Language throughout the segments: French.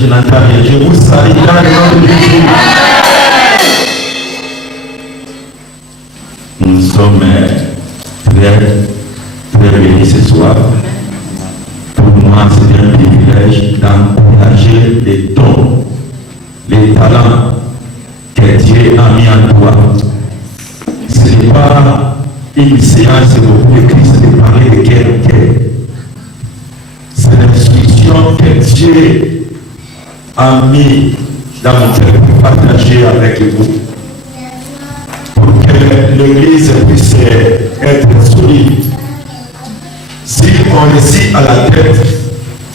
Je n'entends rien. Je vous salue dans le nom de Jésus. Nous sommes très bénis ce soir. Pour moi, c'est un privilège d'encourager les dons, les talents que Dieu a mis en toi. Ce n'est pas une séance où le Christ de parler de guerre en guerre. C'est l'instruction que Dieu a mis dans mon cœur pour partager avec vous. Pour que l'Église puisse être solide. Si on réussit à la tête,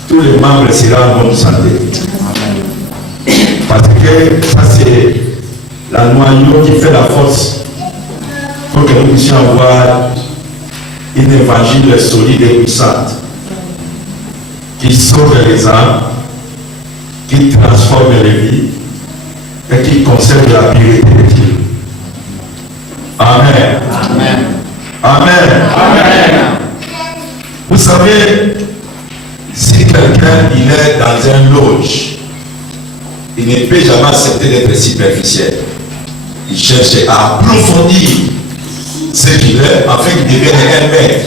tous les membres seront en bonne santé. Parce que ça c'est la noyau qui fait la force pour que nous puissions avoir une évangile solide et puissante qui sauve les âmes, qui transforme les vies et qui conserve la pureté de Dieu. Amen. Amen. Amen. Amen. Vous savez, si quelqu'un il est dans un loge, il ne peut jamais accepter d'être superficiel. Il cherche à approfondir ce qu'il est afin qu'il devienne un maître.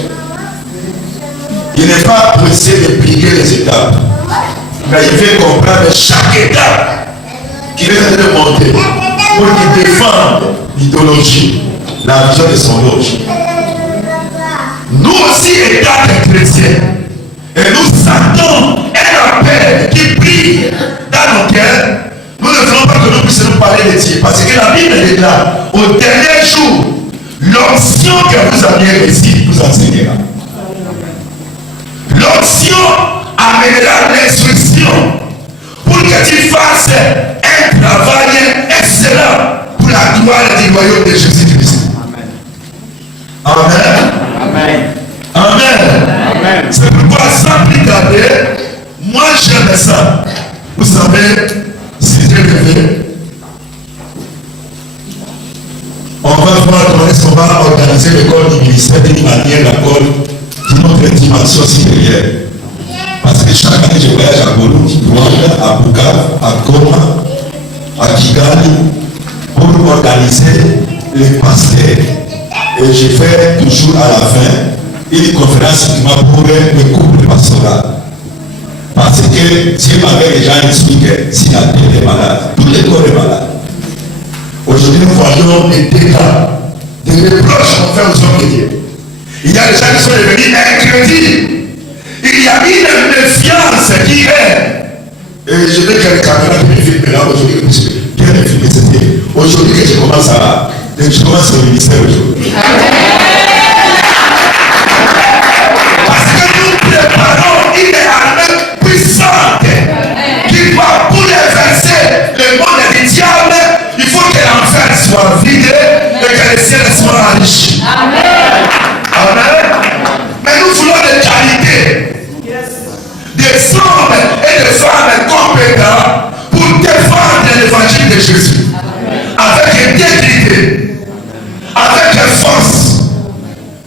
Il n'est pas pressé de briguer les étapes, mais il veut comprendre chaque étape qu'il est en train de monter pour qu'il défende l'idéologie, la vision de son loge. Nous aussi, étant des chrétiens, et nous sentons un appel qui brille dans nos cœurs, nous ne voulons pas que nous puissions nous parler de Dieu. Parce que la Bible est là. Au dernier jour, l'onction que vous aviez reçue vous enseignera. L'onction amènera l'instruction pour que tu fasses un travail excellent pour la gloire du royaume de Jésus-Christ. Amen. Amen. Amen. Amen. C'est pourquoi sans plus tarder, moi j'aime ça. Vous savez, si Dieu le veut, on va voir comment est-ce qu'on va organiser l'école du ministère d'une manière d'accord d'une autre dimension supérieure. Parce que chaque année je voyage à Burundi, Rwanda, à Bukavu, à Goma, à Kigali, pour organiser les pasteurs. Et je fais toujours à la fin une conférence pour le couple pastoral. Parce que Dieu m'avait déjà expliqué si la terre est malade, tout le corps est malade. Aujourd'hui, nous voyons des dégâts, des reproches qu'on fait aux hommes de Dieu. Il y a des gens qui sont devenus incrédules. Il y a une méfiance qui est. Et je veux que les caméras qui me filment là aujourd'hui, bien me filmer, c'était aujourd'hui que je commence le ministère aujourd'hui. Parce que nous préparons une armée puissante qui va bouleverser le monde du diable. Il faut que l'enfer soit vidé et que le ciel soit enrichi. Amen. Amen. Mais nous voulons des qualités, des hommes et des femmes compétents pour défendre l'évangile de Jésus. Avec intégrité, avec force.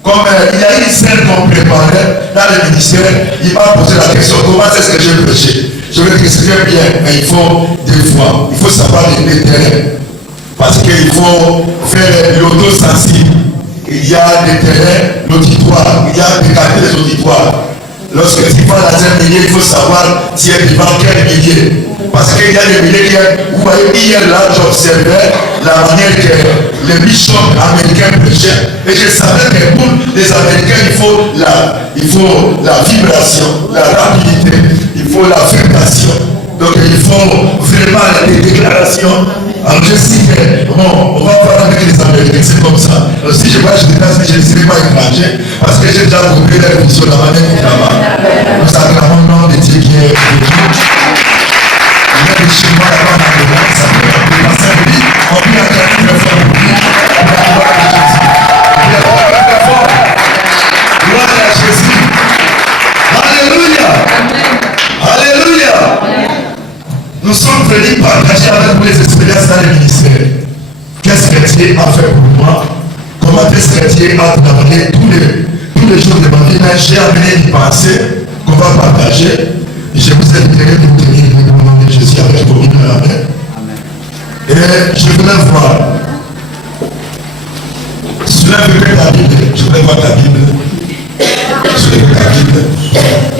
Comme il y a une scène qu'on préparait dans le ministère, il m'a posé la question, comment est-ce que j'ai prêché? Je veux dire que c'est très bien, mais il faut des fois, il faut savoir les terrains. Parce qu'il faut faire l'auto-sensible. Il y a des terrains, l'auditoire, il y a des quartiers des auditoires. Lorsque tu vas dans un milieu, il faut savoir si tu es devant quel milieu. Parce qu'il y a des milieux qui, vous voyez, hier là, j'observais la manière que les bishops américains prêchaient. Et je savais que pour les Américains, il faut la vibration, la rapidité, il faut la fréquentation. Donc il faut vraiment des déclarations. Alors je sais que, bon, on va parler avec les Américains, c'est comme ça. Alors, si je vois, je ne serai pas étranger, parce que j'ai déjà compris la vision de la manière qu'on travaille. Nous acclamons le nom de Dieu qui est Dieu. Il y a des Chinois là-bas dans le monde, ça peut être dans sa vie, on peut acclamer le fort pour lui. Gloire à Jésus. Alléluia. Alléluia. Nous sommes venus partager avec vous les expériences dans le ministère. Qu'est-ce que Dieu a fait pour moi? Comment est-ce que Dieu a travaillé tous les jours de ma vie? J'ai amené une pensée qu'on va partager. Je vous ai demandé de vous tenir le nom de Jésus. Jésus avec vos Bibles à la main. Et je voulais voir. Soulève ta Bible. Je voulais voir ta Bible. Soulève ta Bible.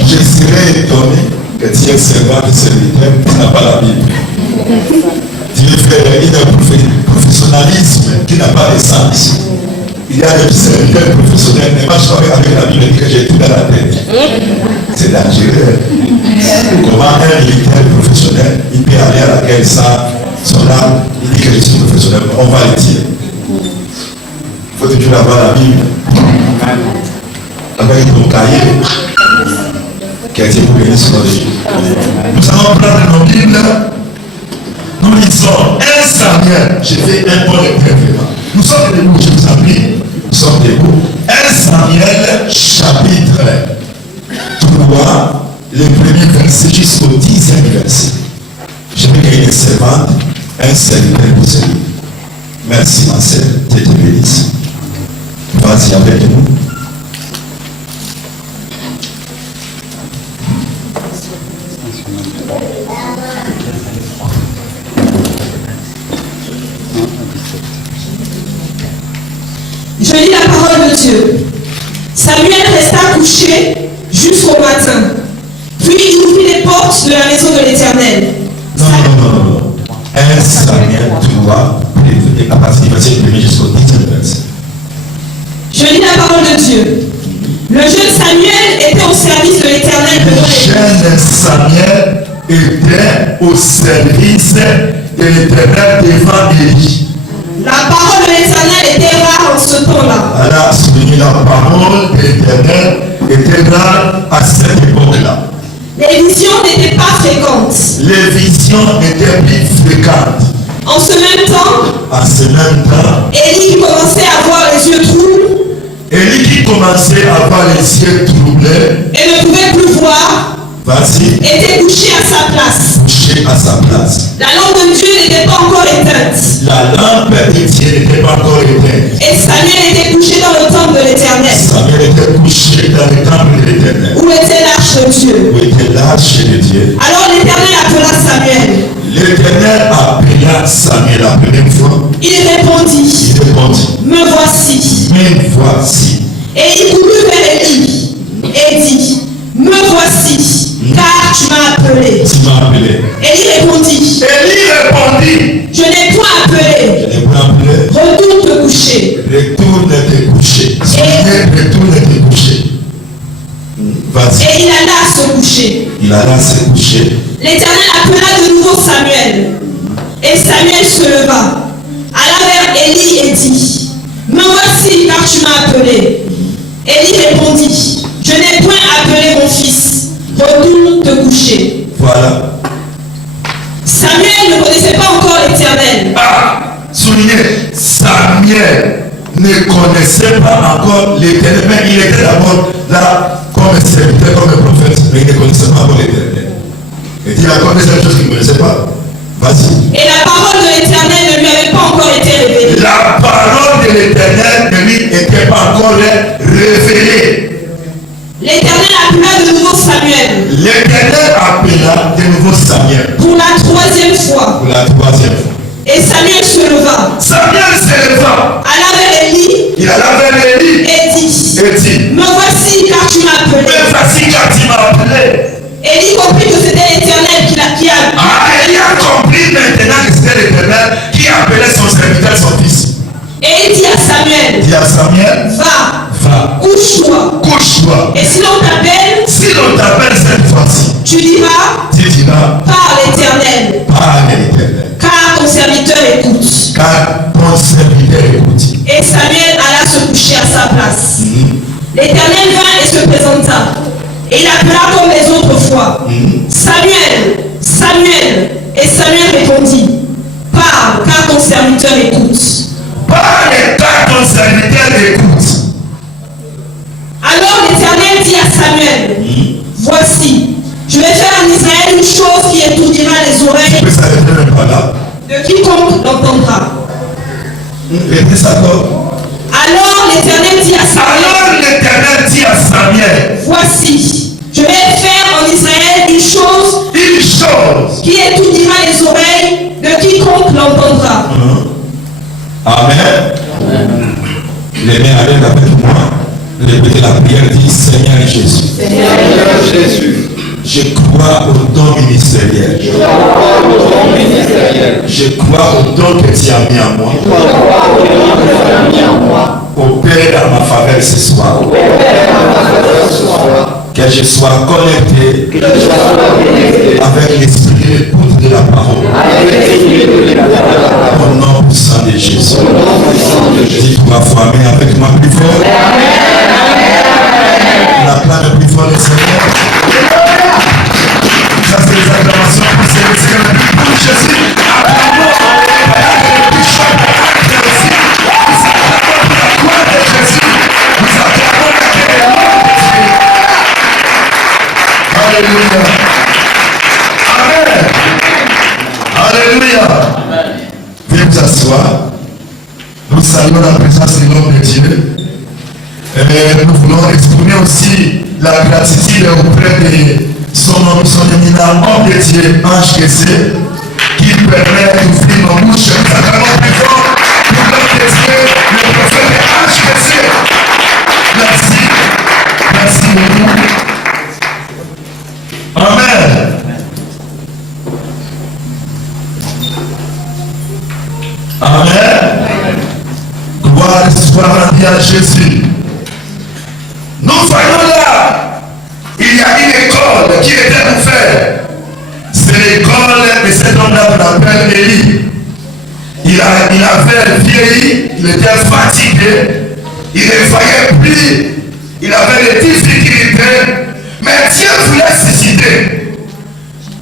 Je serais étonné que tu es servant de serviteur qui n'a pas la Bible. Tu fais un professionnalisme qui n'a pas de sens. Il y a des serviteurs professionnels, mais marche avec la Bible que j'ai tout dans la tête. C'est dangereux. Comment un militaire professionnel, il peut aller à la guerre sans son âme, il dit que je suis professionnel, on va le tirer. Il faut toujours avoir la Bible. Avec ton cahier qui a été publié sur nos livres. Nous allons prendre nos Bibles. Nous lisons 1 Samuel. J'ai fait un bon écrivain. Nous sommes debout, je vous en prie. Nous sommes debout. 1 Samuel, chapitre 3, le premier verset jusqu'au 10e verset. Je vais gagner une servante, un serviteur pour celui. Merci ma sœur, Dieu te bénisse. Vas-y avec nous. Je lis la parole de Dieu. Samuel resta couché jusqu'au matin. Puis il ouvrit les portes de la maison de l'Éternel. Non. 1 Samuel 3, à partir du verset 1 jusqu'au 10e verset. Je lis la parole de Dieu. Le jeune Samuel était au service de l'Éternel. Le jeune Samuel était au service de l'Éternel devant Élie. La parole de l'Éternel était rare en ce temps-là. Alors, souligner la parole de l'Éternel était rare à cette époque-là. Les visions n'étaient pas fréquentes. Les visions étaient plus fréquentes. En ce même temps, Élie qui commençait à avoir les yeux troubles, Élie qui commençait à avoir les yeux troublés et ne pouvait plus voir, était couché à sa place. Couché à sa place. La lampe de Dieu n'était pas encore éteinte. La lampe de Dieu n'était pas encore éteinte. Et Samuel était couché dans le temple de l'Éternel. Samuel était couché dans le temple de l'Éternel. Où était l'arche de Dieu? Où était l'arche de Dieu? Alors l'Éternel appela Samuel. L'Éternel appela Samuel la première fois. Il répondit. Me voici. Me voici. Et il courut vers Élie et dit, me voici. Car tu m'as appelé. Élie répondit. Je n'ai point appelé. Retourne te coucher. Retourne te coucher. Et il alla se coucher. L'Éternel appela de nouveau Samuel. Et Samuel se leva, alla vers Élie et dit, me voici car tu m'as appelé. Élie répondit, je n'ai point appelé mon fils. Retourne te coucher. Voilà. Samuel ne connaissait pas encore l'Éternel. Soulignez, Samuel ne connaissait pas encore l'Éternel, mais il était d'abord là comme serviteur, comme un prophète, mais il ne connaissait pas encore l'Éternel. Et il a connu cette chose qu'il ne connaissait pas. Vas-y. Et la parole de l'Éternel ne lui avait pas encore été révélée. La parole de l'Éternel ne lui était pas encore révélée. L'Éternel appela de nouveau Samuel. L'Éternel appela de nouveau Samuel. Pour la troisième fois. Et Samuel se leva. Alla vers Élie. Et dit, me voici car tu m'as appelé. Élie comprit que c'était l'Éternel qui Élie a compris maintenant que c'était l'Éternel qui appelait son serviteur, son fils. Et il dit à Samuel, va, couche-toi. Et si l'on t'appelle cette fois-ci, tu diras, par l'Éternel. Car ton serviteur écoute. Et Samuel alla se coucher à sa place. L'Éternel vint et se présenta. Et il appela comme les autres fois. Samuel, Samuel. Et Samuel répondit, parle, car ton serviteur écoute. Alors l'Éternel dit à Samuel, voici, je vais faire en Israël une chose qui étourdira les oreilles de quiconque l'entendra. Alors l'Éternel dit à Samuel, voici, je vais faire en Israël une chose choses qui étudiera les oreilles de quiconque l'entendra. Amen. Les mains avec moi. Répétez la prière, dit Seigneur Jésus. Seigneur Jésus. Je crois au don ministériel. Je crois au don que tu as mis en moi. Opère dans ma faveur ce soir. Que je sois connecté avec l'esprit et l'écoute de la parole. Au nom puissant de Jésus. Dites trois fois amen avec moi plus fort. On acclame plus fort le Seigneur. Ça c'est les acclamations pour le Seigneur. Pour Jésus. Acclamons. Le bishop acclame aussi. Nous acclamons pour la gloire de Jésus. Nous acclamons pour le nom de Dieu. Alléluia. Amen. Alléluia. Veuillez vous asseoir. Nous saluons la présence de l'homme de Dieu. Et nous voulons exprimer aussi la gratitude auprès de son éminent homme de Dieu, Ange Kessé, qui permet d'ouvrir nos bouches. Nous acclamons plus fort pour l'homme de Dieu, le prophète Ange Kessé. Merci. Merci beaucoup. Amen. Amen. Gloire à Jésus. Nous voyons là, il y a une école qui était ouverte. C'est l'école de cet homme-là qu'on appelle Élie. Il avait vieilli, il était fatigué, il ne voyait plus, il avait des difficultés, mais Dieu voulait susciter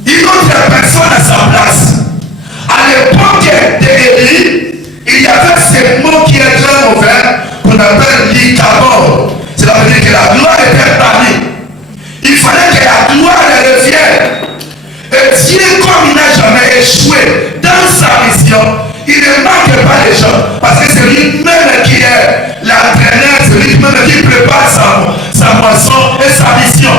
une autre personne à sa place. À l'époque d'Élie, il y avait ce mot qui est très mauvais, qu'on appelle l'Ikabod. Cela veut dire que la gloire était partie. Il fallait que la gloire revienne. Et Dieu, comme il n'a jamais échoué dans sa mission, il ne manque pas les gens. Parce que c'est lui-même qui est l'entraîneur, c'est lui-même qui prépare sa moisson et sa mission.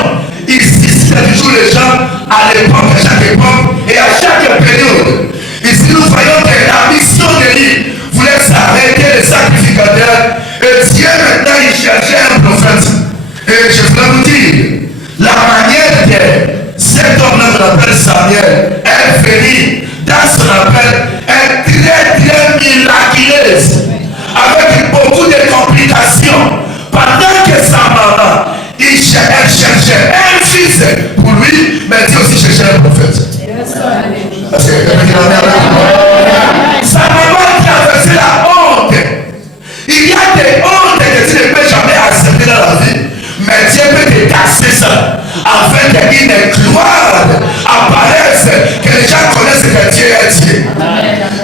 Il suscite toujours les gens à l'époque, à chaque époque et à chaque période. Ici, nous voyons que la mission d'Élie voulait s'arrêter les sacrificateurs. Et Dieu maintenant il cherchait un prophète. Et je voulais vous dire, la manière de cet homme-là qu'on appelle Samuel est venu dans son appel est très très miraculeuse, avec beaucoup de complications. Pendant que sa maman, elle cherchait un fils pour lui, mais Dieu aussi cherchait un prophète. Sa maman traversait la honte. Il y a des hontes que tu ne peux jamais accepter dans la vie. Mais Dieu peut te casser ça. Afin qu'une gloire apparaisse. Que les gens connaissent que Dieu est Dieu.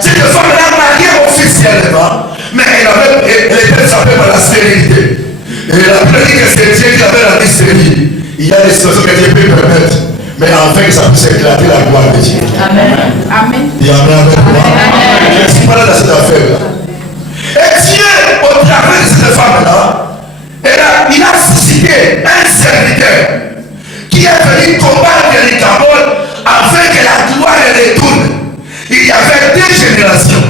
Cette femme l'a mariée officiellement. Mais elle était frappée par la stérilité. Et la Bible dit que c'est Dieu qui avait la vie stérile. Il y a des situations que Dieu peut permettre. Mais enfin que ça puisse éclater la gloire de Dieu. Amen. Amen. Et amen avec moi. Je ne suis pas là dans cette affaire-là. Et Dieu, au travers de cette femme-là, il a suscité un serviteur qui est venu combattre les Ikabod afin que la gloire retourne. Il y avait deux générations.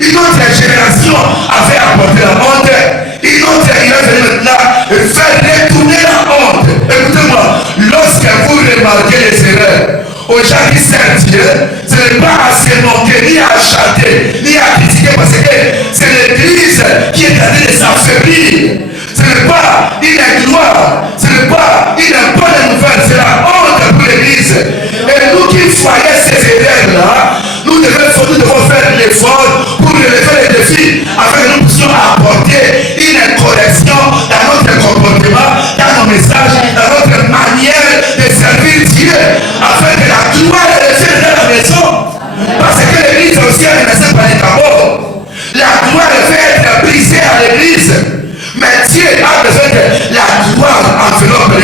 Une autre génération avait apporté la honte. Une autre, il est venu maintenant faire retourner la honte. Écoutez-moi, lorsque vous remarquez les erreurs, aux gens qui servent Dieu, ce n'est pas à se moquer, ni à chanter, ni à critiquer, parce que c'est l'église qui est en train de s'affaiblir. Ce n'est pas une gloire, ce n'est pas une bonne nouvelle, c'est la honte pour l'église. Et nous qui voyons ces erreurs-là, nous devons faire l'effort pour relever les défis afin que nous puissions apporter une correction dans notre comportement, dans nos messages, dans notre manière de servir Dieu, afin que la gloire revienne dans la maison. Parce que l'église aussi est menacée par les Ikabod. La gloire devait être brisée à l'église. Mais Dieu a besoin que la gloire enveloppe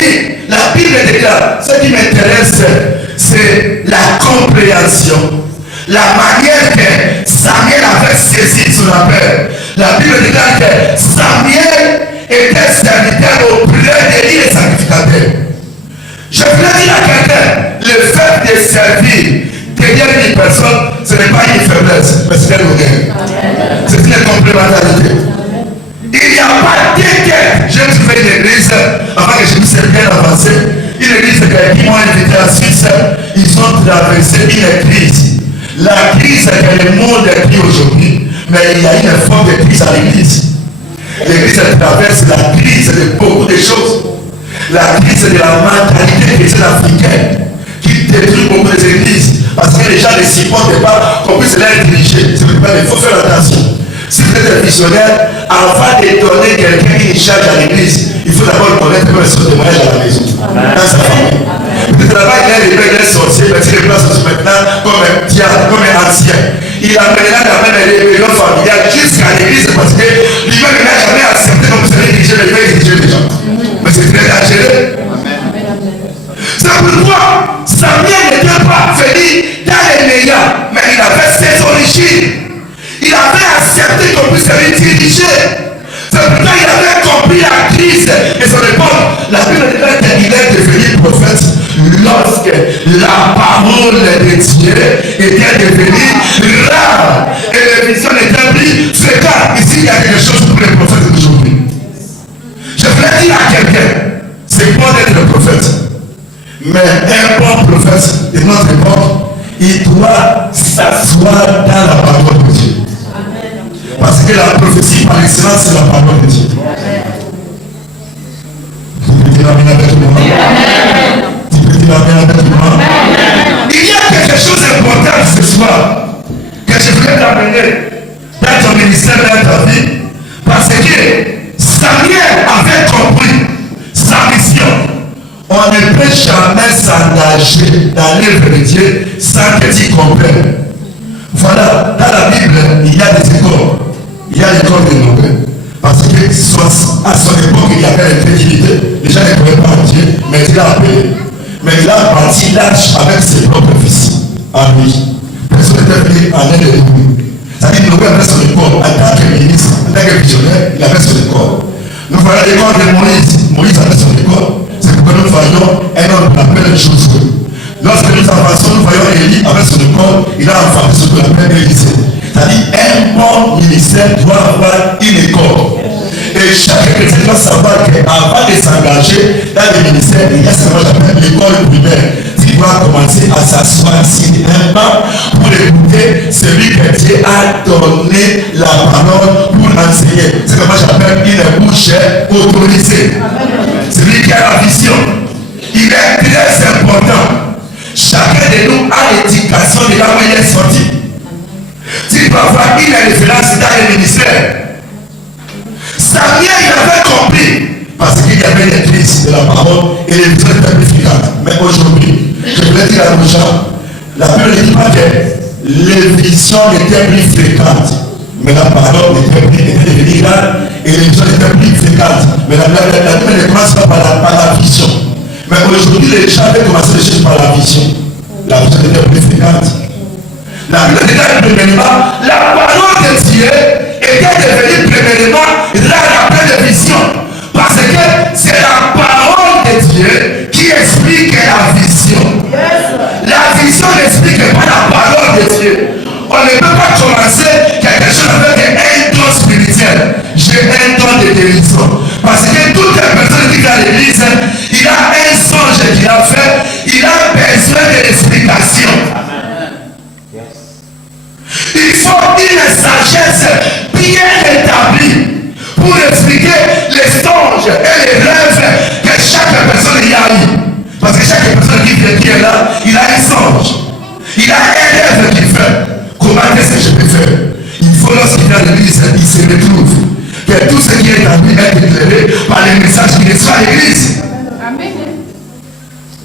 venir, la Bible déclare, ce qui m'intéresse, c'est la compréhension. La manière que Samuel avait saisi son appel. La Bible déclare que Samuel était serviteur auprès d'Élie et sacrificateur. Je voulais dire à quelqu'un, le fait de servir derrière une personne, ce n'est pas une faiblesse, mais c'est un honneur. C'est une complémentarité. Il n'y a pas d'étiquette. J'ai trouvé une église, avant que je puisse bien avancer, une église qui m'ont invité à Suisse, ils ont traversé une crise. La crise que le monde vit aujourd'hui, mais il y a une forme de crise à l'église. L'église traverse la crise de beaucoup de choses. La crise de la mentalité chrétienne africaine qui détruit beaucoup d'églises parce que les gens ne supportent pas qu'on puisse les diriger. C'est pourquoi il faut faire attention. Si vous êtes un visionnaire, avant de donner quelqu'un qui charge à l'église, il faut d'abord connaître comment son témoignage à la maison, dans sa famille. Peut-être là-bas, il est sorcier, mais il est placé maintenant comme un diable, comme un ancien. Il amènera d'abord les rébellions familiales jusqu'à l'église parce que lui-même n'a jamais accepté comme vous allez diriger, mais il va diriger les gens. Mais c'est très dangereux. C'est pourquoi Samuel n'était pas venu dans les meilleurs, mais il avait ses origines. Il avait accepté qu'on puisse lui diriger. C'est pourquoi il avait compris la crise de son époque. La Bible dit qu'il est devenu prophète lorsque la parole de Dieu était devenue rare et les visions étaient plus fréquentes. Ici, il y a quelque chose pour les prophètes d'aujourd'hui. Je voulais dire à quelqu'un, c'est bon d'être prophète. Mais un bon prophète de notre époque, il doit s'asseoir dans la parole de Dieu. Parce que la prophétie par excellence, c'est la parole de Dieu. Tu peux dire amen avec moi? Tu peux dire amen avec moi? Il y a quelque chose d'important ce soir que je voulais t'amener dans ton ministère, dans ta vie. Parce que Samuel avait compris sa mission. On ne peut jamais s'engager dans l'œuvre de Dieu sans que tu comprennes. Voilà, dans la Bible, il y a des écoles. Il y a l'école de Noé. Parce que à son époque, il y avait l'incrédulité. Les gens ne connaissaient pas Dieu, mais il l'a appelé. Mais il a bâti l'arche avec ses propres fils à lui. Personne n'était venu en aide de lui. C'est-à-dire Noé avait son école en tant que ministre, en tant que visionnaire, il avait son école. Nous voyons l'école de Moïse. Moïse avait son école. C'est pourquoi nous voyons un homme qui appelle Josué. Lorsque nous avançons, nous voyons Élie avec son école, il a enfanté ce qu'on appelle Élisée. C'est-à-dire un bon ministère doit avoir une école. Et chaque chrétien doit savoir qu'avant de s'engager dans le ministère, il y a ce qu'on appelle l'école primaire. Tu dois commencer à s'asseoir sur un banc pour écouter celui que Dieu a donné la parole pour enseigner. C'est comme j'appelle une bouche autorisée. Celui qui a la vision. Il est très important. Chacun de nous a l'éducation de là où il est sorti. Tu dois avoir une référence dans le ministère. Samuel, il avait compris. Parce qu'il y avait une crise de la parole et les visions étaient plus fréquentes. Mais aujourd'hui, je voulais dire à nos gens, la Bible ne dit pas que les visions étaient plus fréquentes. Mais la parole était devenue rare et les visions étaient plus fréquentes. Mais la Bible ne commence pas par la vision. Mais aujourd'hui, les gens avaient commencé les choses par la vision. La vision était plus fréquente. La Bible était premièrement, la parole de Dieu était devenue premièrement rare après la vision. Parce que c'est la parole de Dieu qui explique la vision. La vision n'explique pas la parole de Dieu. On ne peut pas commencer quelque chose avec un don spirituel. J'ai un don de guérison. Parce que toute personne qui est dans l'église, il a un songe qu'il a fait, il a besoin de l'explication. Il faut une sagesse bien établie pour expliquer les songes et les rêves que chaque personne y a eu. Parce que chaque personne qui est là, il a un songe. Il a un rêve qu'il fait. Comment est-ce que je peux faire? Il faut lorsqu'il est dans l'église, il se retrouve. Que tout ce qui est en lui est éclairé par les messages qu'il reçoit à l'église. Amen.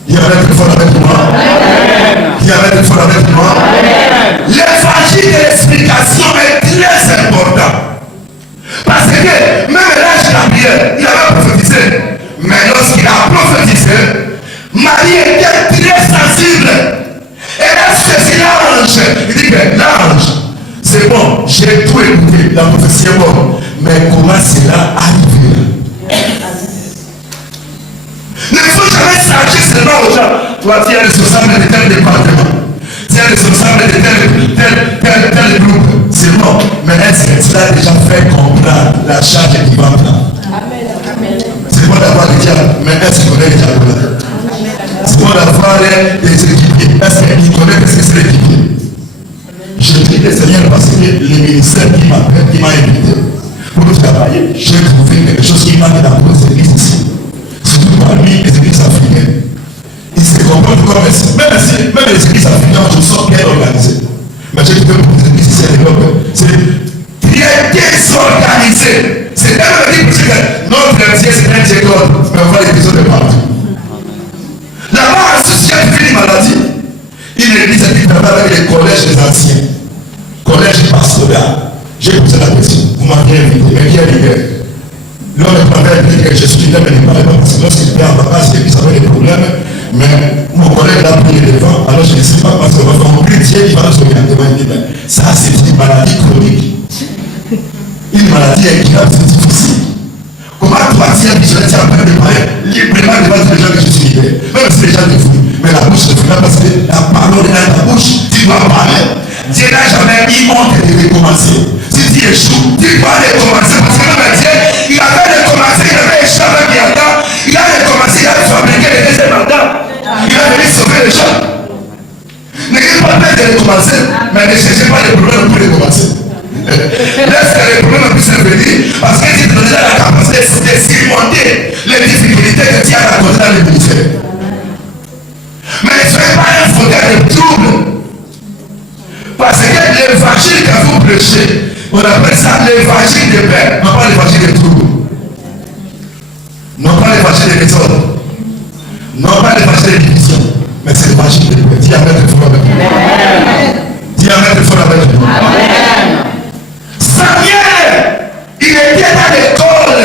Il y avait une fois avec moi. Il y avait une fois avec moi. L'évangile de l'explication est très important. Parce que même l'âge Gabriel, il avait prophétisé. Mais lorsqu'il a prophétisé, c'est bon. Mais comment cela arrive? Ne faut jamais s'arracher seulement aux gens. Toi, tu es responsable de tel département. Tu es responsable de tel groupe. C'est bon. Mais est-ce que tu as déjà fait comprendre la charge qui va prendre? C'est bon d'avoir des diables, mais est-ce qu'il connaît les diables là? C'est bon d'avoir des équipiers. Est-ce qu'il connaît ce que c'est l'équipier? Je prie le Seigneur parce que le ministère qui m'appelle, qui m'a invité pour travailler, j'ai trouvé quelque chose qui m'a mis dans nos églises ici. Surtout parmi les églises africaines. Ils se comportent comme même les églises africaines sont bien organisées. Mais j'ai trouvé pour les églises ici à l'Europe, c'est très désorganisé. C'est même dire que notre Dieu c'est un Dieu God, mais on voit les bisous de partout. Là-bas, si tu as une maladie, une église a dit avec les collèges des anciens, collège pastoral. J'ai posé la question, vous m'avez invité, mais qui est arrivé? L'homme m'avait dit que je suis là, mais il ne parlait pas parce que lorsqu'il était en vacances, l'église avait des problèmes, mais mon collègue l'a pris devant, alors je ne sais pas parce qu'on va faire un plus Dieu qui va nous orienter. Il dit, mais ça c'est une maladie chronique. Une maladie incurable, c'est difficile. Comment toi, tu es vigilant, tu es en train de parler librement devant les gens que je suis libéré, même si les gens te fouillent, mais la bouche ne fait pas parce que la parole est dans ta bouche, tu dois parler. Dieu n'a jamais mis honte de recommencer. Si tu échoues, tu dois recommencer. Parce que même Dieu, il avait recommencé, il avait échoué avec Adam, il a recommencé, il a fabriqué le deuxième Adam. Il a venu sauver les gens. N'ayez pas peur de recommencer, mais ne cherchez pas les problèmes pour recommencer. Laisse que les problèmes puissent venir, parce que tu te donnes la capacité de surmonter les difficultés que tu as accordées dans le ministère. Mais ne soyez pas un fauteuil de trouble. Parce que l'évangile que vous prêchez, on appelle ça l'évangile de paix, non pas l'évangile de trouble. Non pas l'évangile de désordre. Non pas l'évangile de division. Mais c'est l'évangile de paix. Dis amen de foi avec moi. Dis amen de foi avec moi. Samuel, il était dans l'école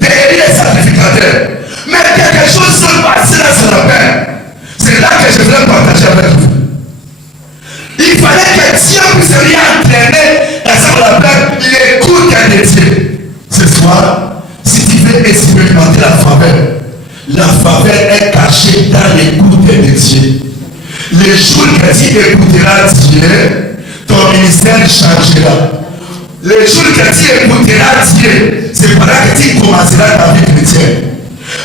d'Élie les sacrificateurs. Mais quelque chose s'est passé dans son appel. C'est là que je voulais partager avec vous. Il fallait que Dieu puisse lui entraîner dans son appel. Il écoute de Dieu. Ce soir, si tu veux expérimenter la faveur est cachée dans l'écoute de Dieu. Le jour que tu écouteras Dieu, ton ministère changera. Le jour que tu écouteras Dieu, c'est par là que tu commenceras ta vie chrétienne.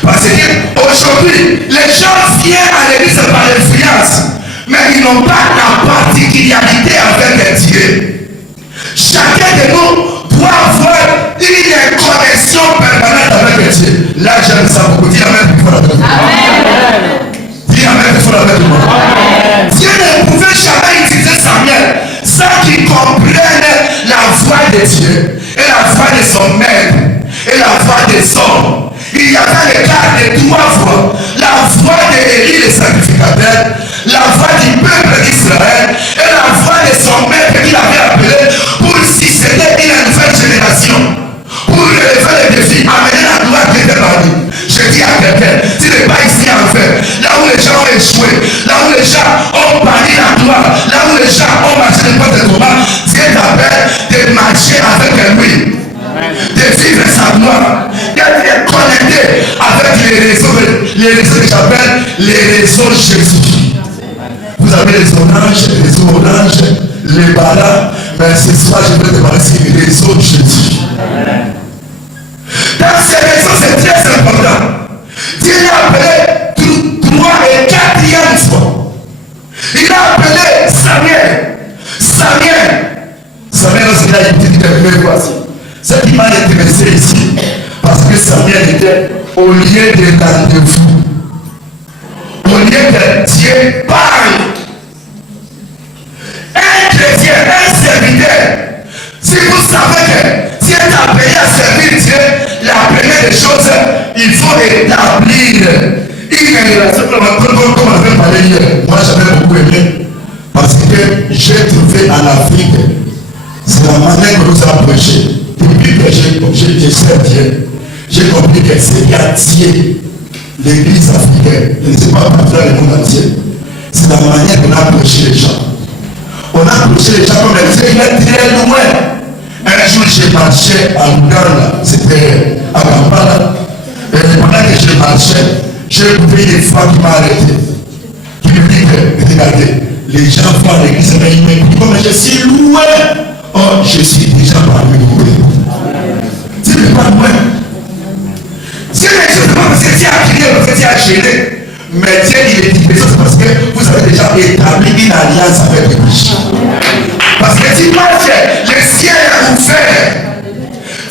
Parce qu'aujourd'hui, les gens viennent à l'église par l'influence, mais ils n'ont pas la particularité avec Dieu. Chacun de nous doit avoir une connexion permanente avec Dieu. Là, j'aime ça beaucoup. Dis amen pour la moi. Dis amen pour la moi. Dieu ne pouvait jamais utiliser Samuel sans qu'il comprenne la voix de Dieu et la voix de son maître et la voix des hommes. Il y avait le cas de trois voix. La voix d'Élie le sacrificateur, la voix du peuple d'Israël et la voix de son maître qu'il avait appelé pour susciter une nouvelle génération, pour relever les défis, amener la gloire qui était parmi. Je dis à quelqu'un, tu n'es pas ici en fait, là où les gens ont échoué, là où les gens ont banni la gloire, là où les gens ont marché n'importe comment, Dieu t'appelle de marcher avec lui, de vivre sa gloire, d'être connecté avec les réseaux que j'appelle les réseaux Jésus. Vous avez les oranges, les balas, mais ce soir je vais te parler sur les réseaux Jésus. Dans ces réseaux, c'est très important. Dieu l'a appelé 3 et 4e fois. Il a appelé Samuel. Samuel, lorsqu'il a été dit que voici. Ce qui m'a intéressé ici, parce que Samuel était au lieu de rendez-vous. Au lieu de Dieu parle. Un chrétien, un serviteur. Si vous savez que Dieu t'a payé à servir Dieu, la première des choses, il faut établir une relation comme on avait parlé hier. Moi j'avais beaucoup aimé parce que j'ai trouvé en Afrique, c'est la manière que nous avons prêché. Depuis que j'ai servi Dieu, j'ai compris que c'est bien Dieu, l'église africaine, je ne sais pas dans le monde entier. C'est la manière qu'on a prêché les gens. On a prêché les gens comme les Dieu, il est très loin. Un jour, j'ai marché à Uganda, c'était à Kampala. Et pendant que je marchais, j'ai écouté une femme qui m'a arrêté. Qui me dit que, regardez, les gens vont à l'église, mais ils me disent, mais je suis loin. Oh, je suis déjà parmi vous. Tu n'es pas loin. Si les choses ne sont pas parce que tu as crié, parce que tu as gêné. Mais Dieu, il est dit que c'est parce que vous avez déjà établi une alliance avec lui. Parce que tu marches, le ciel est ouvert.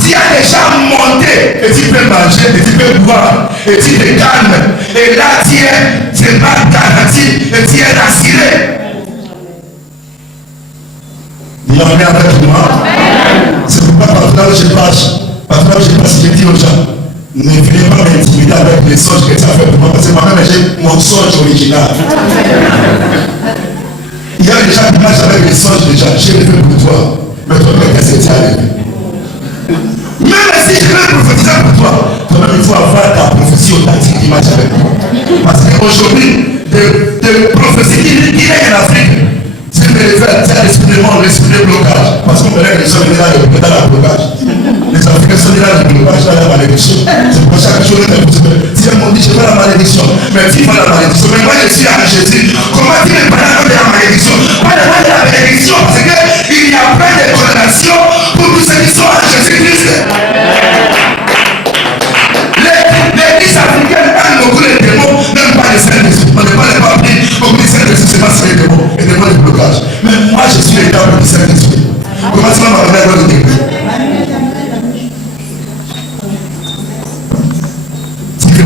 Tu as déjà monté et tu peux manger, et tu peux boire, et tu te calmes. Et là, tu es pas garanti et tu es assuré. Il en est avec moi. C'est pourquoi parfois je passe, je dis aux gens, ne venez pas m'intimider avec les songes que tu as fait pour moi, parce que moi-même j'ai mon songe original. Il y a des gens qui marchent avec les songes déjà, j'ai le fait pour toi. Mais toi-même, qu'est-ce que tu as fait? Même si je vais prophétiser pour toi, toi-même il faut avoir ta prophétie authentique qui marche avec toi. Parce qu'aujourd'hui, des prophéties qui est en Afrique, c'est de les faire, c'est l'esprit de monde, l'esprit de blocage. Parce qu'on verrait que les gens viennent là dans la blocage. Les Africains sont là dans le blocage, dans la malédiction. C'est pour chaque jour, si elle m'a dit, je veux la malédiction, mais tu vas la malédiction. Mais moi, je suis à Jésus. Comment tu me parles de la malédiction? Pas de la malédiction, parce qu'il y a plein de condamnations pour tous ceux qui sont à Jésus-Christ. L'église africaine a beaucoup de démons, même pas les Saint-Esprit. On ne parle pas plus, beaucoup de Saint-Esprit, c'est pas sur les démons, et des démons de blocage. Mais moi, je suis le temple du Saint-Esprit. Comment tu vas m'amener dans le démon?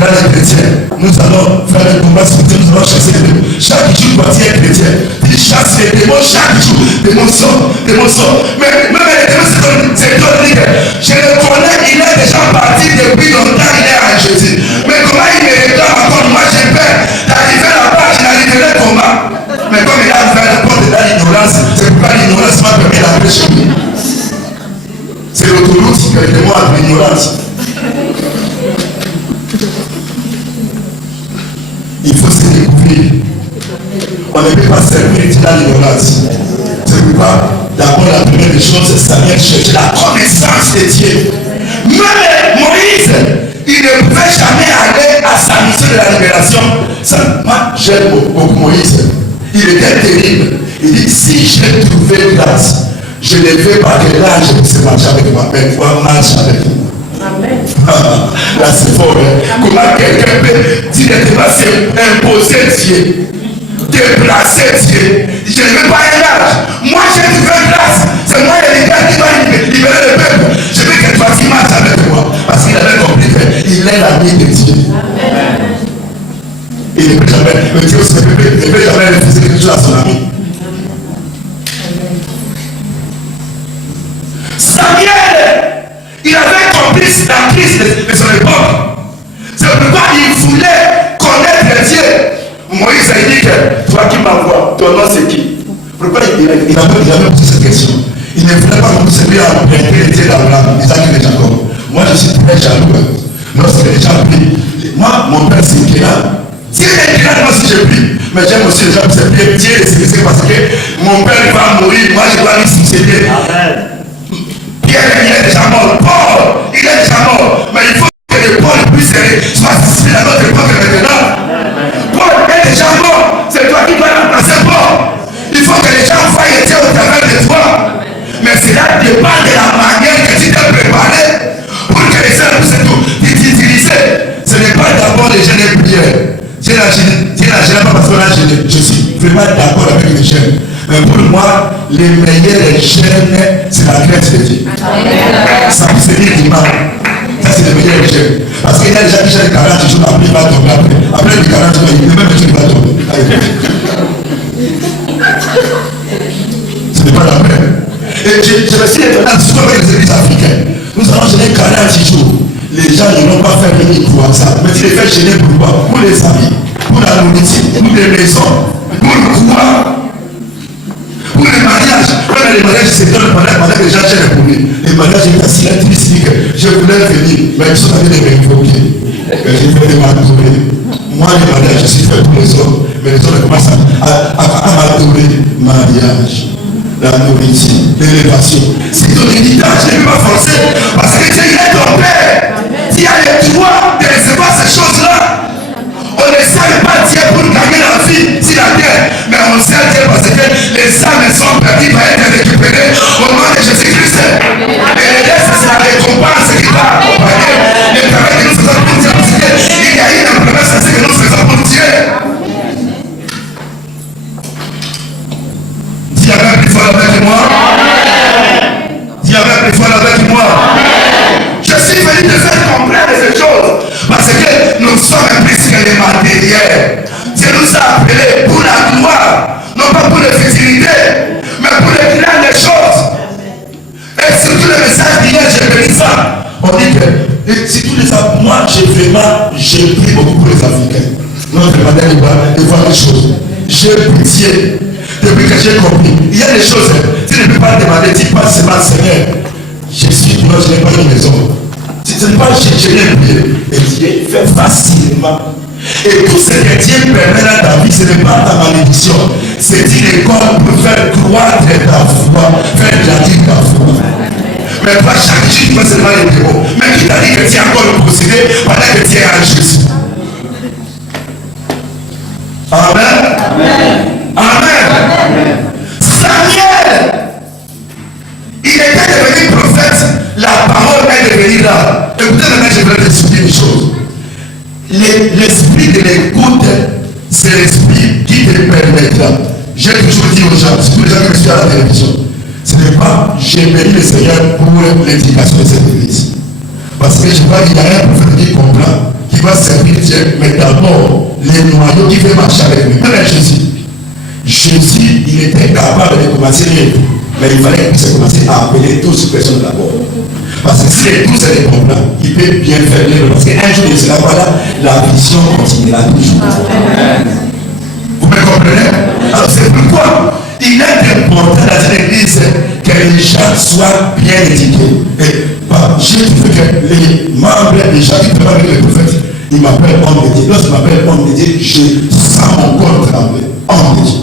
Là, les chrétiens, nous allons faire un combat spirituel, nous allons chasser les démons. Chaque jour, quand tu es chrétien, tu chasses les démons chaque jour. Démons sortent. Mais même les démons, c'est tonique. Je le connais, il est déjà parti depuis longtemps, il est en Jésus. Mais comment il me réclame encore? Moi, j'ai peur d'arriver là-bas, je n'arriverai le combat. Mais comme il a ouvert la porte de l'ignorance, c'est pourquoi l'ignorance m'a permis d'entrer chez lui. C'est l'autoroute que les démons ont de l'ignorance. Il faut se découvrir. On ne peut pas servir dans l'ignorance. C'est pourquoi, d'abord, la première des choses, c'est Samuel chercher la connaissance de Dieu. Même Moïse, il ne pouvait jamais aller à sa mission de la libération. Moi, j'aime beaucoup Moïse. Il était terrible. Il dit, si j'ai trouvé grâce, je ne vais pas que l'ange puisse marcher avec moi, mais toi marche avec moi. Amen. Là c'est fort. Comment quelqu'un peut directement s'imposer Dieu, déplacer Dieu? Je ne veux pas un âge. Moi j'ai trouvé grâce. C'est moi le leader qui va libérer le peuple. Je veux que toi tu marches avec moi. Parce qu'il avait compris qu'il est l'ami de Dieu. Amen. Il ne peut jamais, mais Dieu aussi ne peut jamais refuser quelque chose à son ami. Samuel, il avait compris la crise de son époque. C'est pourquoi il voulait connaître Dieu. Moïse a dit que toi qui m'envoies, ton nom c'est qui? Pourquoi il avait posé cette question? Il ne voulait pas que nous servions à le Dieu d'Abraham, Isaac et Jacob. Moi je suis très jaloux. Lorsque les gens prient, moi mon père c'est Kénan. Dieu est Kénan, moi si je prie. Mais j'aime aussi les gens qui se prient. Dieu est c'est parce que mon père va mourir, moi je dois lui succéder. Amen. Pierre, il est déjà mort. Paul, il est déjà mort. Mais il faut que les Paul puissent soit succéder à notre époque maintenant. Paul est déjà mort. C'est toi qui dois remplacer Paul. Il faut que les gens voient Dieu au travers de toi. Mais cela dépend de la manière que tu t'es préparé pour que les gens puissent t'utiliser. Ce n'est pas d'abord les jeunes et prières. Dieu n'a gêné pas parce qu'on a gêné. Je suis vraiment d'accord avec les jeunes. Mais pour moi, les meilleurs jeunes, c'est la grâce de Dieu. Ça peut se dire du mal. Ça, c'est les meilleurs jeunes. Parce qu'il y a des gens qui gênent 40 jours, après il va tomber. Après les 40 jours, il même il va tomber. Ce n'est pas la peine. Et je me suis étonné, surtout avec les églises africaines. Nous allons gêner 40 jours. Les gens ne vont pas faire venir pour ça. Mais tu les fais gêner pour quoi? Pour les habits, pour la nourriture, pour les maisons, pour le quoi? Pour les mariages. Même les mariages, c'est dans le mariage pendant que les gens gênent pour lui. Les mariages, il y a si triste que je voulais venir, mais ils sont allés les m'invoquer. J'ai fait des m'adorer. Moi, les mariages, je suis fait pour les hommes, mais les hommes commencent à m'adorer. Mariage. la nourriture, l'élévation. C'est ton héritage, je ne peux pas forcer. Parce que Dieu il est ton Père. Tu as le droit de recevoir ces choses-là. On ne sert pas Dieu pour gagner la vie sur la terre, mais on sert Dieu parce que les âmes sont perdues pour être récupérées au nom de Jésus-Christ. Et le reste, c'est la récompense qui va accompagner le travail que nous faisons pour Dieu. Parce qu'il y a une promesse que nous faisons pour Dieu. Dis avec plus fort avec moi. Dis avec plus fort avec moi. Je suis venu te faire comprendre ces choses. Parce que nous sommes plus que les matériels. Dieu nous a appelés pour la gloire. Non pas pour les futilités, mais pour les grandes choses. Et surtout le message d'hier, j'ai béni ça. On dit que, et surtout les Africains, moi j'ai pris beaucoup pour les Africains. Notre manière de voir les choses. J'ai pitié. Depuis que j'ai compris, il y a des choses, tu ne peux pas demander, dis pas seulement Seigneur, je suis moi, je n'ai pas une maison. Ce n'est pas je n'ai prié. Et Dieu fait facilement. Et tout ce que Dieu permet dans ta vie, ce n'est pas ta malédiction. C'est une école pour faire croître ta foi, faire grandir ta foi. Mais toi, chaque jour, tu fais seulement les démons. Mais qui t'a dit que tu es encore possédé pendant que tu es en Jésus? Amen. Amen. Amen. Samuel, il était devenu prophète, la parole est devenue là. Écoutez, maintenant je vais vous expliquer une chose. L'esprit de l'écoute, c'est l'esprit qui te permettra. J'ai toujours dit aux gens, surtout les gens qui me suivent à la télévision, ce n'est pas j'ai béni le Seigneur pour l'éducation de cette église. Parce que je vois qu'il y a un prophète qui comprend, qui va servir Dieu, mais d'abord, les noyaux qui veulent marcher avec lui. Même Jésus. Jésus, il était capable de commencer les tout. Mais il fallait qu'il puisse commencer à appeler toutes ces personnes d'abord. Parce que si les tous les comprennent, il peut bien faire les. Parce qu'un jour, il sera voilà, la vision continuera toujours. Vous me comprenez? Alors c'est pourquoi il est important dans une église que les gens soient bien éduqués. Et je veux que les membres, les gens qui peuvent avec les prophètes, ils m'appellent homme de Dieu. Lorsqu'ils m'appellent homme de Dieu, je sens mon corps trembler. Homme de Dieu.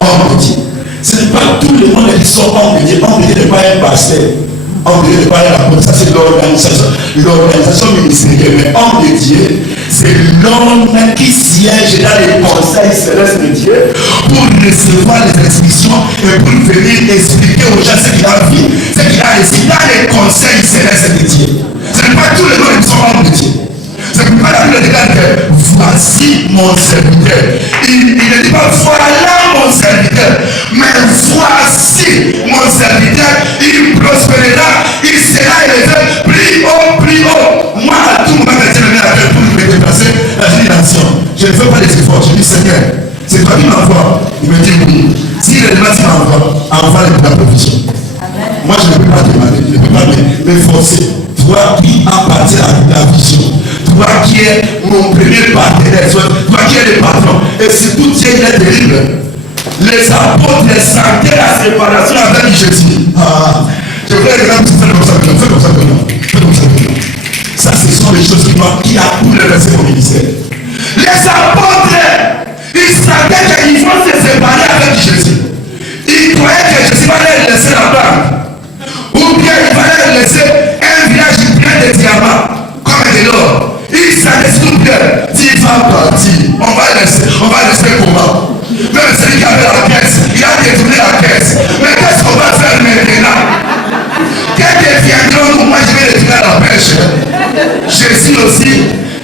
Homme de Dieu. Ce n'est pas tout le monde qui sont hommes de Dieu. Homme de Dieu n'est pas un pasteur. Homme de Dieu n'est pas un apôtre. Ça, c'est l'organisation ministérielle. Mais homme de Dieu, c'est l'homme qui siège dans les conseils célestes de Dieu pour recevoir les instructions et pour venir expliquer aux gens ce qu'il a vu, ce qu'il a réussi dans les conseils célestes de Dieu. Ce n'est pas tous les gens qui sont hommes de Dieu. C'est pourquoi la Bible déclare que voici mon serviteur. Il ne dit pas voilà mon serviteur, mais voici mon serviteur. Il prospérera, il sera élevé plus haut, plus haut. Moi, à tout moment, quand Dieu me met à cœur pour me déplacer dans une nation, je ne fais pas des efforts. Je dis Seigneur, c'est toi qui m'envoies. Il me dit oui. Si le débat m'envoie, envoie la provision. Moi, je ne peux pas demander, je ne peux pas me forcer. Toi qui appartiens à la vision. Toi qui es mon premier partenaire, toi qui es le patron, et surtout Dieu il est terrible. Les apôtres sentaient la séparation avec Jésus. Je voudrais que vous faites comme ça, faites comme ça, faites comme ça. Ça, ce sont les choses qui a bouleversé mon ministère. Les apôtres, ils sentaient qu'ils vont se séparer avec Jésus. Ils croyaient que Jésus va les laisser là-bas. Ou bien il va les laisser un village plein de diamants, comme de l'or. Il s'en exclut bien. Tu vas partir. On va laisser comment? Même celui qui avait la caisse, il a détourné la caisse. Mais qu'est-ce qu'on va faire maintenant? Quel deviendrons-nous? Moi je vais retourner à la pêche. Jésus aussi,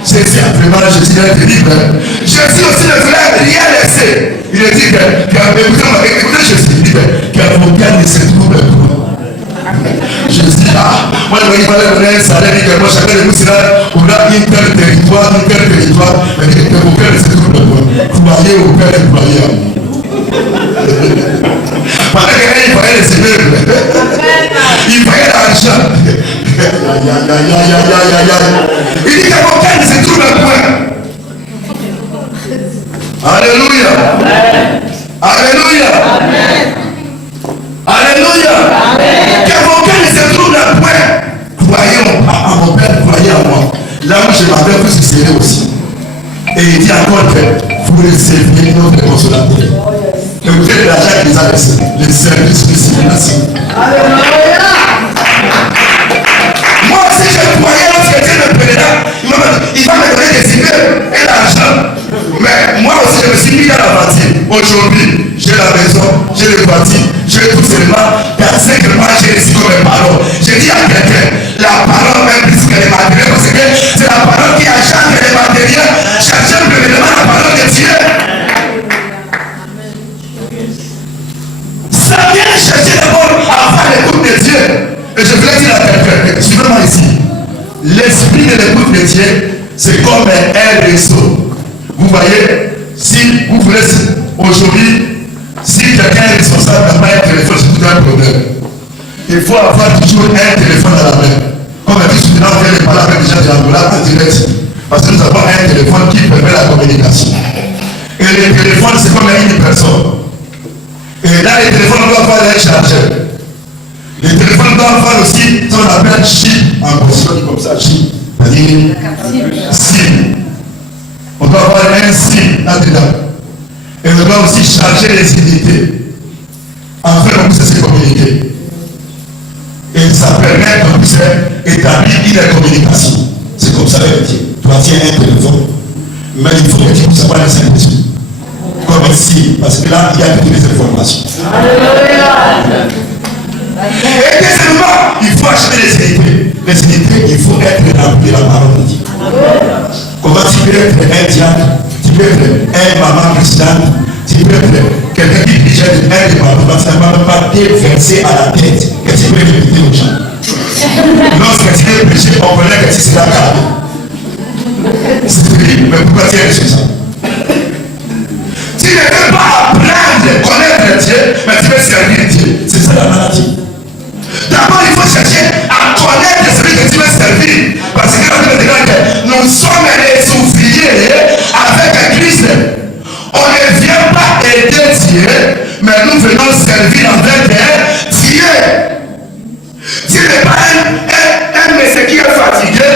vraiment Jésus est terrible. Jésus aussi ne voulait rien laisser. Il a dit écoutez Jésus, il dit que vos biens ne se troublent pas. Jésus, moi il fallait donner un salaire, il dit que moi chacun de nous on a une telle territoire, mais il dit que vos cœurs ne se troublent pas. Croyez au Père et croyez à moi. Pendant que il voyait les immeubles, il voyait l'argent. Il dit que vos cœurs ne se troublent point. Alléluia. Alléluia. Alléluia. Que vos cœurs ne se troublent point. Croyez à mon Père, croyez à moi. Là où je m'appelle, vous serez aussi. Et il dit encore que vous recevrez notre consolateur. Écoutez, l'argent qui les a laissés, les services de civilisation. Moi aussi, je croyais lorsque Dieu me prenait, il va me donner des idées et l'argent. Mais moi aussi, je me suis mis dans la voiture. Aujourd'hui, j'ai la maison, j'ai les voitures, j'ai tout seulement. Dans 5 mois, j'ai reçu comme mes paroles. J'ai dit à quelqu'un, la parole même plus que les matériels, parce que c'est la parole qui achète les matériels, cherchant premièrement la parole de Dieu. Ça vient chercher d'abord avant l'écoute de Dieu. Et je voulais dire à quelqu'un, suivez-moi ici. L'esprit de l'écoute de Dieu, c'est comme un réseau. Vous voyez, si vous voulez, aujourd'hui, si quelqu'un est responsable n'a pas un téléphone, c'est tout un problème. Il faut avoir toujours un téléphone à la main. Comme on dit souvent, on vient de parler avec des gens de l'Angola en direct. Parce que nous avons un téléphone qui permet la communication. Et le téléphone, c'est comme une personne. Et là, les téléphones doivent avoir un chargeur. Les téléphones doivent avoir aussi ce qu'on appelle chip. En position comme ça, chip. C'est-à-dire SIM. On doit avoir un SIM là-dedans. Et on doit aussi charger les unités. Afin qu'on puisse se communiquer. Et ça permet qu'on puisse établir une communication. C'est comme ça avec Dieu. Tu as un téléphone, mais il faut que tu puisses avoir les impressions. Comme ici, parce que là, il y a toutes les informations. Et deuxièmement, il faut acheter les unités. Les unités, il faut être rempli de la parole de Dieu. Comment tu peux être un diable, tu peux être un maman présidente, tu peux être quelqu'un qui dirige un département, parce que tu n'as même pas déversé à la tête que tu peux répéter aux gens. Lorsque tu es péché, on connaît que tu seras calme. C'est terrible, mais pourquoi tu es chez ça? Tu ne veux pas apprendre à connaître Dieu, mais tu veux servir Dieu. C'est ça la maladie. D'abord, il faut chercher à connaître celui que tu veux servir. Parce que la Bible dit que nous sommes les ouvriers avec Christ. On ne vient pas aider Dieu, mais nous venons servir avec Dieu. Dieu n'est pas un monsieur qui est fatigué,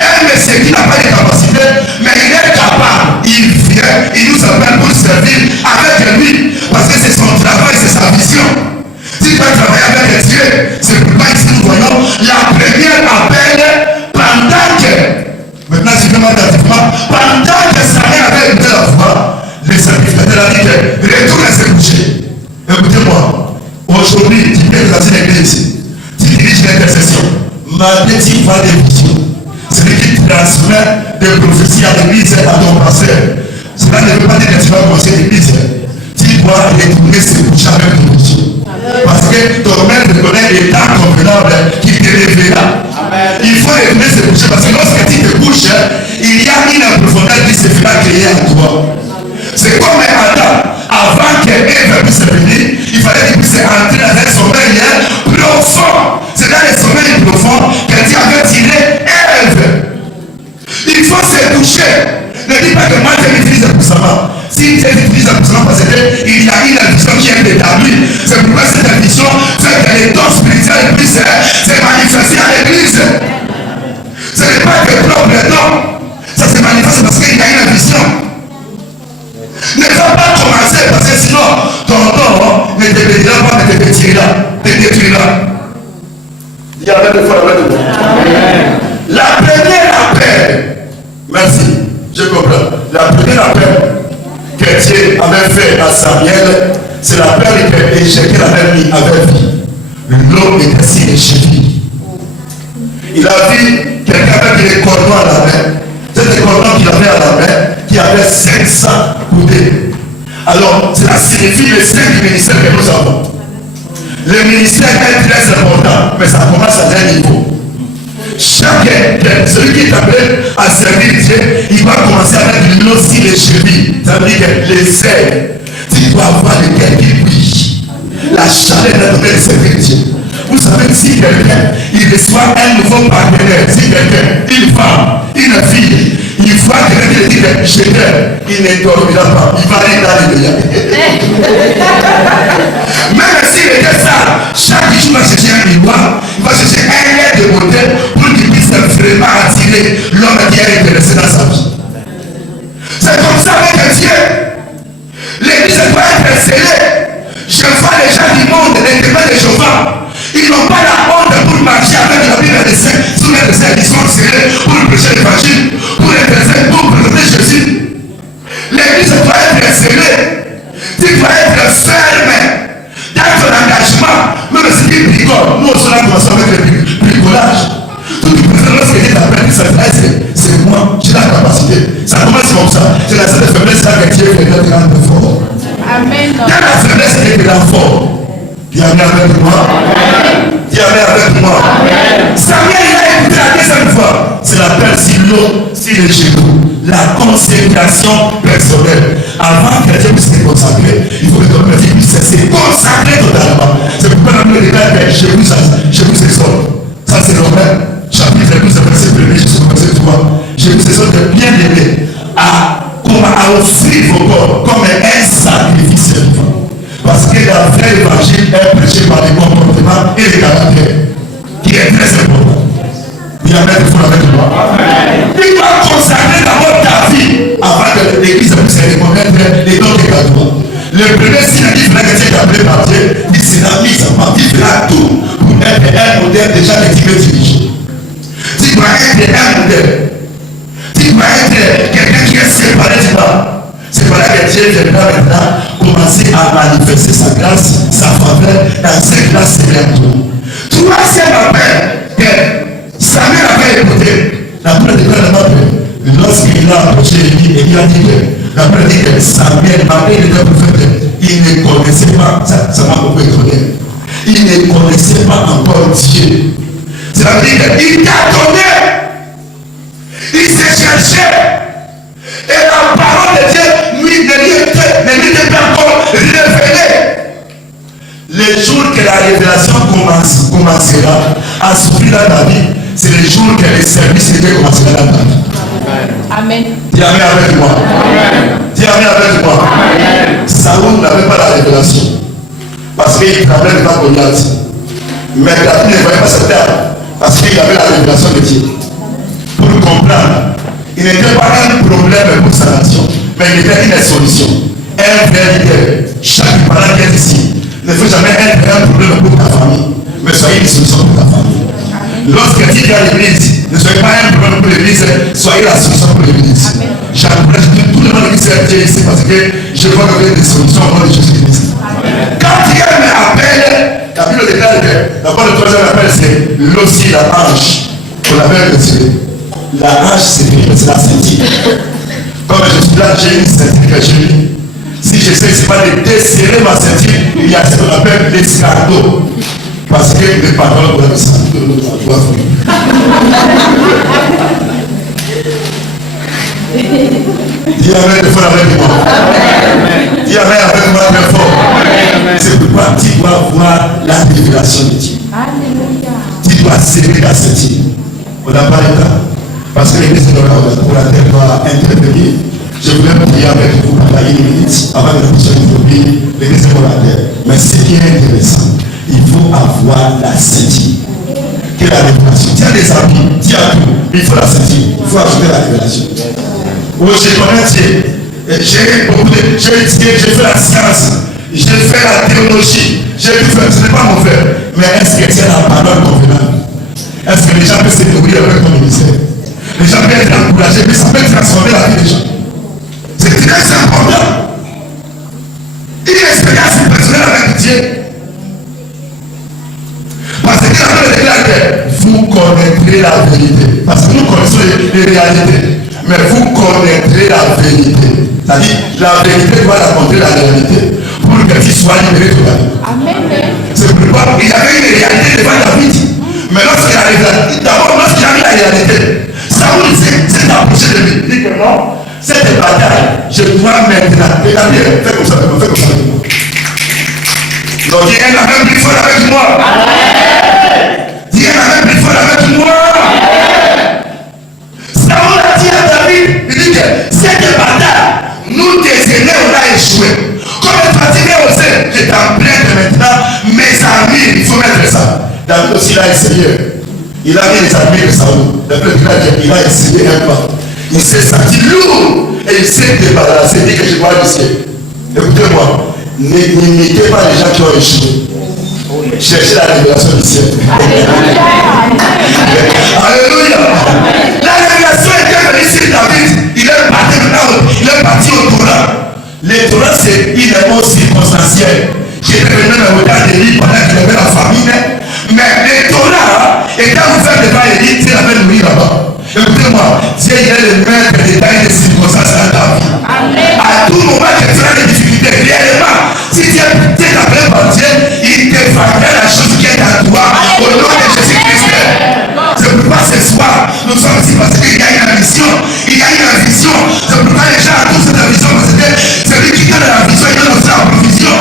un monsieur qui n'a pas de capacité, mais il est capable. Il vient, il nous appelle pour servir avec lui. Parce que c'est son travail, c'est sa vision. Si tu as travaillé avec Dieu, c'est pourquoi ici nous voyons la première appel pendant que, maintenant si je demande attentivement, pendant que Samuel avait écouté la voix, le sacrificateur a dit que retourne à se coucher. Écoutez-moi, aujourd'hui, tu peux être dans une église, tu diriges l'intercession, malgré tu vas des visions, celui qui transmet des prophéties à l'église, à ton pasteur. Cela ne veut pas dire que tu vas commencer l'église. Tu dois retourner se coucher avec ton vision. Parce que ton maître connaît les temps convenables qui te révéla. Il faut retourner se coucher parce que lorsque tu te couches, il y a une profondeur qui se fera créer en toi. C'est comme Adam, avant qu'Ève puisse venir, il fallait qu'il puisse entrer dans un sommeil profond. C'est dans les sommeils profonds que Dieu avait tiré Ève. Il faut se coucher. Ne dis pas que moi je m'utilise puissamment. Si Dieu utilise puissamment parce qu'il y a une vision qui est établie, c'est pourquoi cette vision fait que les dons spirituels puissent se manifester à l'église. Ce n'est pas que propre don. Ça se manifeste parce qu'il y a une vision. Ne va pas commencer parce que sinon ton don ne te bénira pas, ne te détruira. Il y avait deux fois la main de vous. La première appel, merci, je comprends. La première appel que Dieu avait fait à Samuel, c'est l'appel que Ézéchiel avait mis avec lui. L'homme était si échevé. Il a vu quelqu'un avec des cordons à la main. C'était cordons qu'il avait à la main, qui avait 500 coudées. Alors, cela signifie les 5 ministères que nous avons. Le ministère est très important, mais ça commence à un niveau. Celui qui est appelé à servir Dieu, il va commencer avec aussi les chevilles, c'est-à-dire que les ailes. Tu dois avoir les cœurs qui brillent. La chaleur de servir Dieu. Vous savez, si quelqu'un il reçoit un nouveau partenaire, si quelqu'un, une femme, une fille, il voit quelqu'un qui dit que je t'aime, il ne dormira pas, il va aller dans les dégâts. Même s'il était sale, chaque jour il va chercher un miroir, il va chercher un lait de beauté pour qu'il puisse vraiment attirer l'homme qui est intéressé dans sa vie. C'est comme ça avec Dieu. L'église doit être scellée de Jéhovah, ils n'ont pas la honte pour marcher avec la Bible des saints, sous les saints qui sont serrés pour prêcher l'évangile, pour les pour présenter Jésus. L'église doit être scellée. Tu dois être ferme dans ton engagement. Même si tu bricoles, nous aussi on a commencé avec le bricolage. Tout le président, lorsque Dieu t'appelle, c'est moi, j'ai la capacité. Ça commence comme ça. C'est la seule faiblesse là que Dieu fait de rendre fort. Amen. Dans la faiblesse, il est grand fort. Dis Amen avec moi. Dis Amen avec moi. Samuel, il a écouté la deuxième fois. C'est l'appel sur l'eau, sur les genoux. La consécration personnelle. Avant que Dieu puisse se consacrer, il faut que ton Dieu puisse se consacrer totalement. C'est pourquoi dans le détail que Jésus s'exhorte. Ça c'est Romains, chapitre 12, verset 1er jusqu'au verset 3. Jésus s'exhorte de bien aimer à offrir vos corps comme un sacrifice vivant. Parce que la vraie évangile est prêchée par les comportements et les caractères, qui est très important. Il y a même pour avec moi. Il doit consacrer d'abord ta vie avant que l'église puisse reconnaître les dons que tu as. Le premier signe qui fera que tu es appelé par Dieu, il sera mis en part, il fera tout pour être un modèle déjà que tu veux diriger. Tu dois être un modèle. Tu dois être quelqu'un qui est séparé du bas. C'est pour là que Dieu viendra maintenant commencer à manifester sa grâce, sa faveur dans cette grâce célèbre. Troisième appel que Samuel avait écouté, la première de lorsqu'il a approché Élie, il a dit que la première dit que Samuel, malgré il était prophète, il ne connaissait pas, ça m'a beaucoup étonné, il ne connaissait pas encore Dieu. Ça veut dire qu'il tâtonnait, il s'est cherché. Et la parole de Dieu ne lui était pas encore révélée. Le jour que la révélation commencera à souffrir dans ta vie, c'est le jour que le service de Dieu commencera dans ta vie. Amen. Dis Amen avec moi. Amen. Dis Amen avec moi. Amen. Saoul n'avait pas la révélation. Parce qu'il tremblait devant Goliath. Mais David ne voyait pas cette terre. Parce qu'il avait la révélation de Dieu. Pour comprendre. Il n'était pas un problème pour sa nation, mais il était une solution. Un vrai leader, chaque parent qui est ici, ne fait jamais être un problème pour ta famille, mais soyez une solution pour ta famille. Lorsque tu viens à l'église, ne soyez pas un problème pour l'église, soyez la solution pour l'église. J'encourage tout le monde qui s'est dit ici parce que je vois que vous avez des solutions au nom de Jésus-Christ. Quand Dieu m'appelle, la Bible déclare que d'abord le troisième appel c'est l'ossi, la hanche. On l'avait retiré. La hache, c'est la ceinture. Comme je suis là, j'ai une ceinture que j'ai mis. Si j'essaie, c'est pas de desserrer ma ceinture, il y a ce qu'on appelle l'escargot. Parce que les paroles doivent s'entendre. Dis Amen, il faut avec moi. Dis Amen avec moi très fort. C'est pourquoi tu dois voir la révélation de Dieu. Tu dois serrer la ceinture. On n'a pas le temps. Parce que l'église de la terre doit intervenir. Je voulais prier avec vous pendant une minute avant de coucher l'église de la terre. Mais ce qui est intéressant, il faut avoir la ceinture. Quelle est la révélation? Tiens des amis, tiens tout. Il faut la ceinture. Il faut ajouter la révélation. Oui, je connais Dieu. J'ai étudié, j'ai fait la science, j'ai fait la théologie, j'ai pu faire, ce n'est pas mon frère. Mais est-ce que c'est la parole convenable? Est-ce que les gens peuvent se débrouiller avec ton ministère? Les gens peuvent être encouragés, mais ça peut transformer la vie des gens. C'est très important. Une expérience personnelle avec Dieu. Parce que la Bible déclare que vous connaîtrez la vérité. Parce que nous connaissons les réalités. Mais vous connaîtrez la vérité. C'est-à-dire, la vérité doit raconter la réalité pour que tu sois libéré totalement. Amen. C'est pourquoi il y avait une réalité devant David. Mais lorsqu'il a vu la réalité, Saoul s'est approché de lui. Il dit que non, cette bataille, je dois maintenant. Fais comme ça, fais comme ça. Donc, dis un amen plus fort avec moi. Dis un amen plus fort avec moi. Saoul a dit à David, il dit que cette bataille, nous désignés, on a échoué. Comme le fatigué osé, je t'emprunte maintenant mes amis, il faut mettre ça. David aussi l'a essayé. Il a mis les amis de Saoul. Il a essayé un pas. Il s'est senti lourd et il s'est débarrassé. Il dit que je dois risquer. Écoutez-moi, n'imitez pas les gens qui ont échoué. chercher la révélation du ciel. Alléluia. La révélation était venue sur David. Il est parti au Torah. Le Torah, c'est une époque circonstancielle. J'étais venu me regarder Élie pendant qu'il avait la famine. Mais le Torah était ouvert devant Élie, il avait nourri là-bas. Écoutez-moi, Dieu il est le maître des détails des circonstances dans ta vie. À tout moment que tu as des difficultés, réellement, si Dieu t'appelle par Dieu, il te fera la chose qui est à toi au nom de Jésus-Christ. C'est pourquoi ce soir, nous sommes ici parce qu'il y a une vision. Il y a une vision. C'est pourquoi les gens ont cette vision parce que celui qui donne la vision, il donne aussi la provision.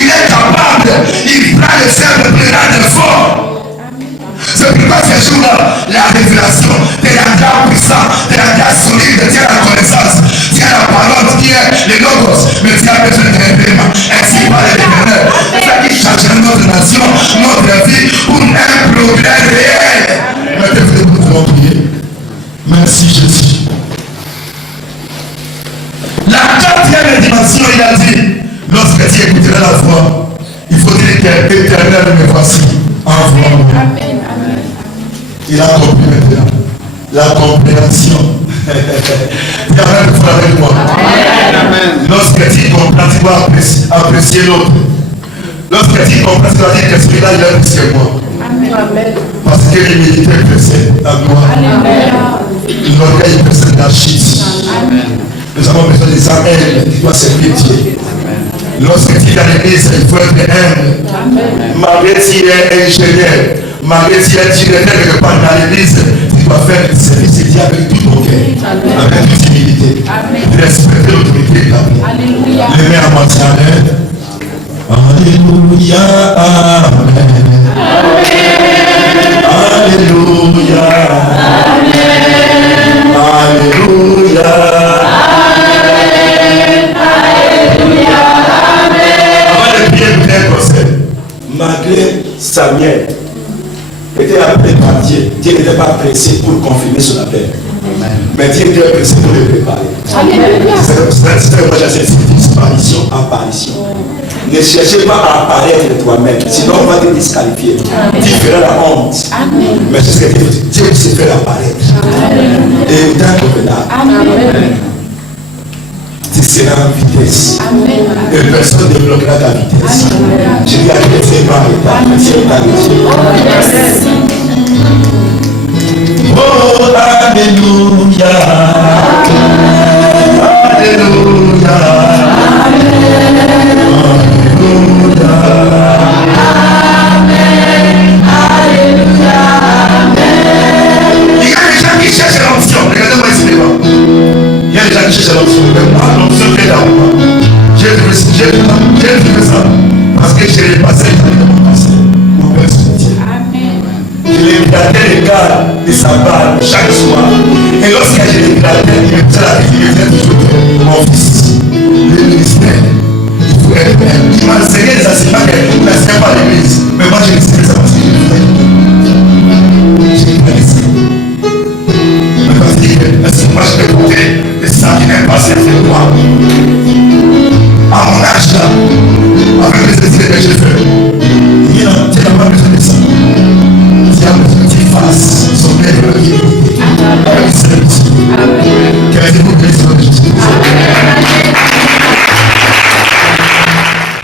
Il est capable, il prend le cercle plein de fort. C'est pourquoi ces jours-là, la révélation te rendra puissant, te rendra solide, tiens la connaissance, tiens la parole qui est le logos, mais tu as besoin d'un élément. Ainsi par l'Éternel, c'est ça qui changera notre nation, notre vie pour un progrès réel. Mettez-vous debout, nous allons prier. Merci Jésus. La quatrième dimension, il a dit, lorsque tu écouteras la voix, il faut dire que l'Éternel me voici, envoie-moi. Il a compris maintenant. La compréhension. Tu as même fait avec moi. Lorsque tu comprends, tu vas apprécier l'autre. Lorsque tu comprends, tu vas dire que celui-là, il a apprécié moi. Parce que l'humilité précède la gloire. L'orgueil précède la chute. Nous avons besoin des âmes qui doivent servir Dieu. Lorsque tu es dans l'église, il faut être humble. Malgré si tu es ingénieur, malgré si tu es directeur quelque part dans l'église, tu dois faire le service de Dieu avec tout ton cœur, avec toute humilité. Respecter l'autorité établie. Les mains à moitié à l'aide. Alléluia, amen. Alléluia, alléluia. Malgré Samuel était appelé par Dieu, Dieu n'était pas pressé pour confirmer son appel. Mais Dieu était pressé pour le préparer. C'est moi j'ai dit disparition, apparition. Ne cherchez pas à apparaître toi-même, sinon on va te disqualifier. Tu feras la honte. Mais c'est ce que Dieu se fait apparaître. Et dans le venable, tu seras en vitesse. Et personne ne bloquera ta vitesse. Je dis à Dieu, c'est pas oh, alléluia. Alléluia. Il y a des gens qui cherchent l'option. Regardez-moi ici devant. Il y a des gens qui cherchent l'option. Mais moi, l'option qui est là ou pas. J'ai trouvé ça. Parce que je l'ai passé dans mon passé. Mon Père Saint-Dieu. Je l'ai gratté les gars de sa barbe chaque soir. Et lorsque je l'ai gratté, il me disait la vie, il me disait toujours, mon fils, le ministère, il faut être père. Il m'a enseigné des enseignements que je n'enseignais pas à l'église. Mais moi, je l'ai enseigné ça parce que